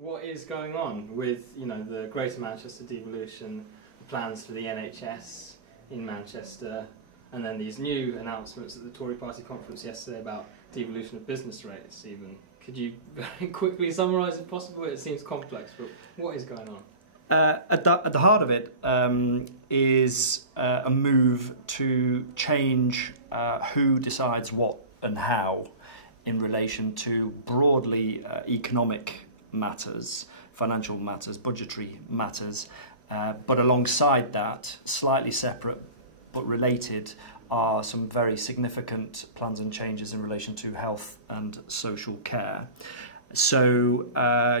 What is going on with, the Greater Manchester devolution, the plans for the NHS in Manchester, and then these new announcements at the Tory party conference yesterday about devolution of business rates even? Could you very quickly summarise if possible? It seems complex, but what is going on? At the heart of it is a move to change who decides what and how in relation to broadly economic matters, financial matters, budgetary matters, but alongside that, slightly separate but related, are some very significant plans and changes in relation to health and social care. So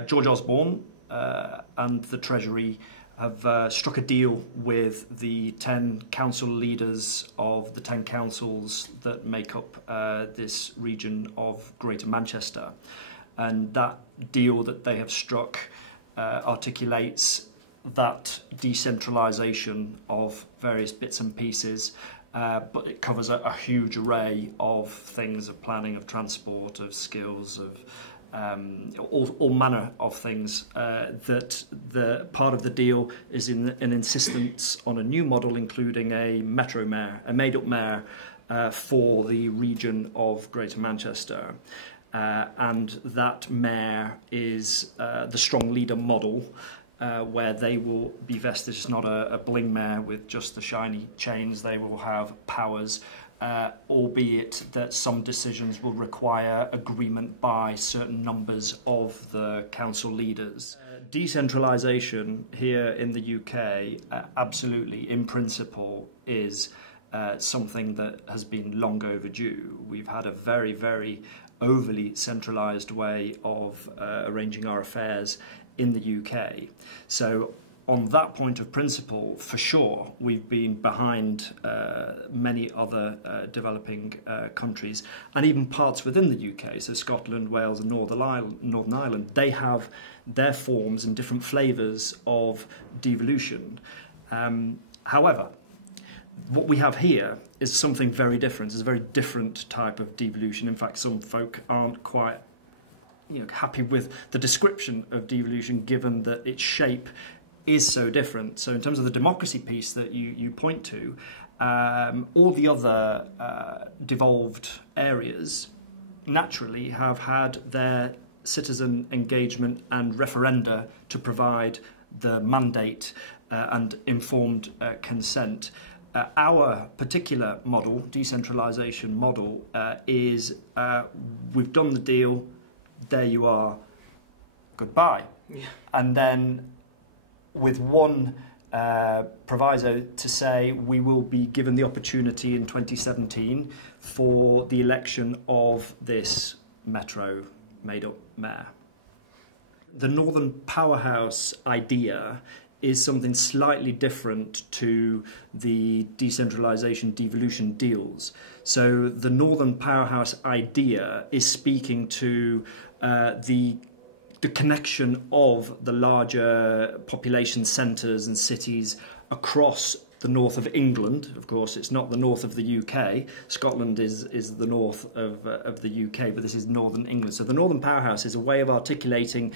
George Osborne and the Treasury have struck a deal with the 10 council leaders of the 10 councils that make up this region of Greater Manchester. And that deal that they have struck articulates that decentralisation of various bits and pieces, but it covers a huge array of things, of planning, of transport, of skills, of all manner of things. That the part of the deal is in an insistence on a new model, including a metro mayor, a made-up mayor for the region of Greater Manchester. And that mayor is the strong leader model, where they will be vested. It's not a bling mayor with just the shiny chains. They will have powers, albeit that some decisions will require agreement by certain numbers of the council leaders. Decentralisation here in the UK, absolutely, in principle, is something that has been long overdue. We've had a very, very overly centralised way of arranging our affairs in the UK. So on that point of principle, for sure, we've been behind many other developing countries, and even parts within the UK, so Scotland, Wales and Northern Ireland, they have their forms and different flavours of devolution. However, what we have here is something very different. It's a very different type of devolution. In fact, some folk aren't quite happy with the description of devolution, given that its shape is so different. So in terms of the democracy piece that you point to, all the other devolved areas naturally have had their citizen engagement and referenda to provide the mandate and informed consent. Our particular model, decentralisation model, is we've done the deal, there you are, goodbye. Yeah. And then with one proviso to say we will be given the opportunity in 2017 for the election of this metro made-up mayor. The Northern Powerhouse idea is something slightly different to the decentralisation devolution deals. So the Northern Powerhouse idea is speaking to the connection of the larger population centres and cities across the north of England. Of course, it's not the north of the UK. Scotland is the north of the UK, but this is Northern England. So the Northern Powerhouse is a way of articulating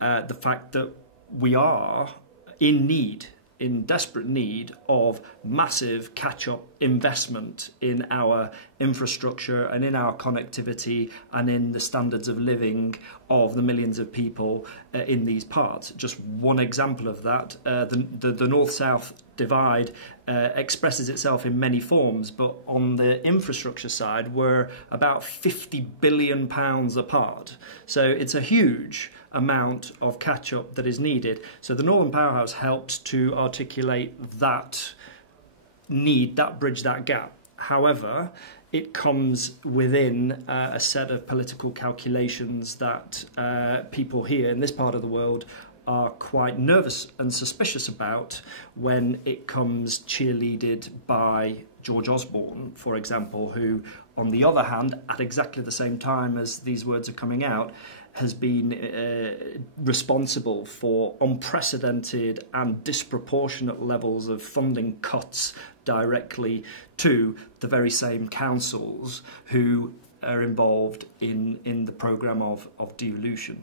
the fact that we are in desperate need of massive catch-up investment in our infrastructure and in our connectivity and in the standards of living of the millions of people in these parts. Just one example of that, the north-south divide expresses itself in many forms, but on the infrastructure side, we're about £50 billion apart. So it's a huge amount of catch-up that is needed. So the Northern Powerhouse helps to articulate that need, that bridge, that gap. However, it comes within a set of political calculations that people here in this part of the world are quite nervous and suspicious about when it comes cheerleaded by George Osborne, for example, who, on the other hand, at exactly the same time as these words are coming out, has been responsible for unprecedented and disproportionate levels of funding cuts directly to the very same councils who are involved in the programme of devolution.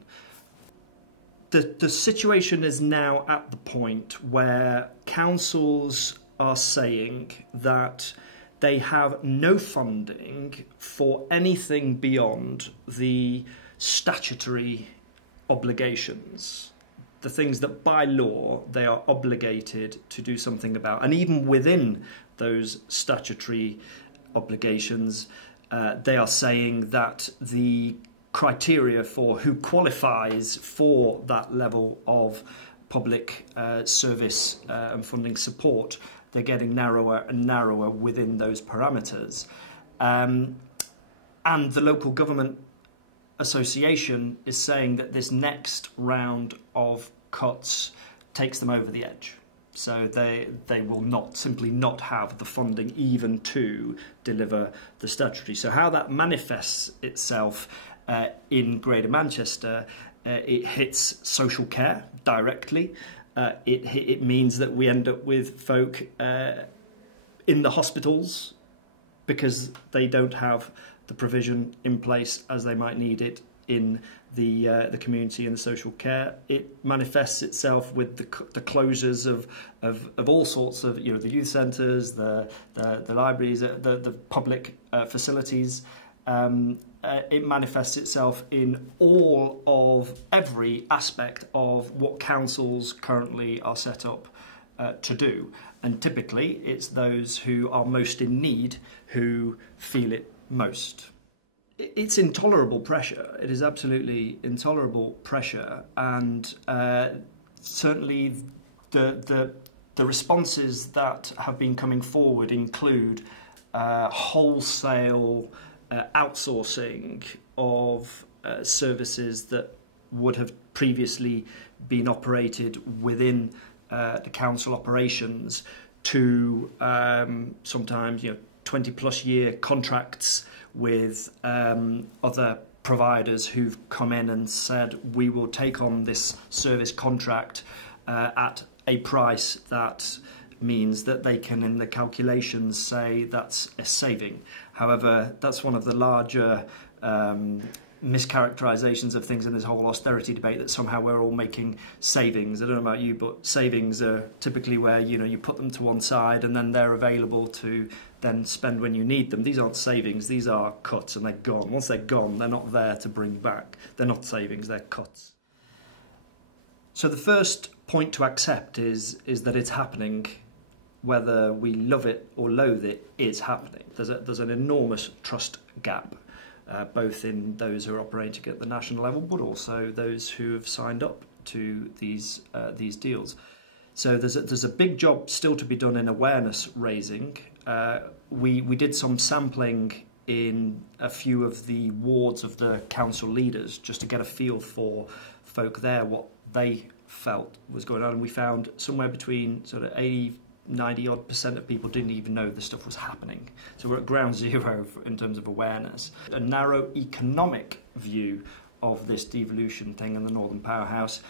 the situation is now at the point where councils are saying that they have no funding for anything beyond the statutory obligations, the things that by law they are obligated to do something about. And even within those statutory obligations, they are saying that the criteria for who qualifies for that level of public service and funding support, they're getting narrower and narrower within those parameters. And the local government association is saying that this next round of cuts takes them over the edge. So they will simply not have the funding even to deliver the statutory. So how that manifests itself in Greater Manchester, it hits social care directly. It means that we end up with folk in the hospitals because they don't have the provision in place as they might need it in the community and the social care. It manifests itself with the closures of all sorts of, you know, the youth centres, the libraries, the public facilities. It manifests itself in every aspect of what councils currently are set up to do. And typically it's those who are most in need who feel it most. It's intolerable pressure. It is absolutely intolerable pressure, and certainly the responses that have been coming forward include wholesale outsourcing of services that would have previously been operated within the council operations to sometimes 20-plus year contracts with other providers who've come in and said, we will take on this service contract at a price that means that they can, in the calculations, say that's a saving. However, that's one of the larger mischaracterizations of things in this whole austerity debate, that somehow we're all making savings. I don't know about you, but savings are typically where you put them to one side and then they're available to then spend when you need them. These aren't savings, these are cuts, and they're gone. Once they're gone, they're not there to bring back. They're not savings, they're cuts. So the first point to accept is that it's happening. Whether we love it or loathe it, it's happening. There's an enormous trust gap, both in those who are operating at the national level, but also those who have signed up to these deals. So there's a big job still to be done in awareness raising. We did some sampling in a few of the wards of the council leaders just to get a feel for folk there, what they felt was going on, and we found somewhere between sort of 80–90% of people didn't even know this stuff was happening. So we're at ground zero in terms of awareness. A narrow economic view of this devolution thing in the Northern Powerhouse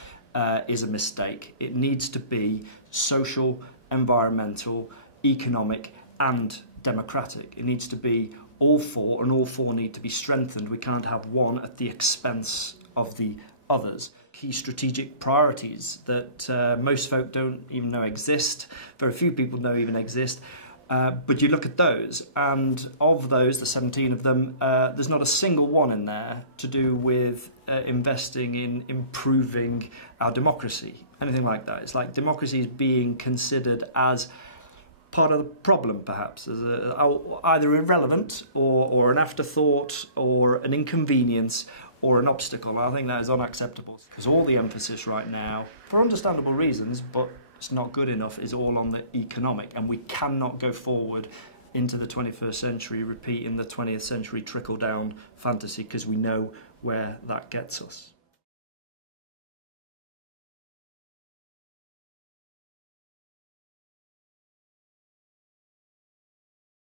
is a mistake. It needs to be social, environmental, economic and democratic. It needs to be all four, and all four need to be strengthened. We can't have one at the expense of the others. Key strategic priorities that most folk don't even know exist, very few people know even exist, but you look at those, and of those, the 17 of them, there's not a single one in there to do with investing in improving our democracy, anything like that. It's like democracy is being considered as part of the problem, perhaps, as either irrelevant or an afterthought or an inconvenience or an obstacle. I think that is unacceptable, because all the emphasis right now, for understandable reasons, but it's not good enough, is all on the economic, and we cannot go forward into the 21st century repeating the 20th century trickle-down fantasy, because we know where that gets us.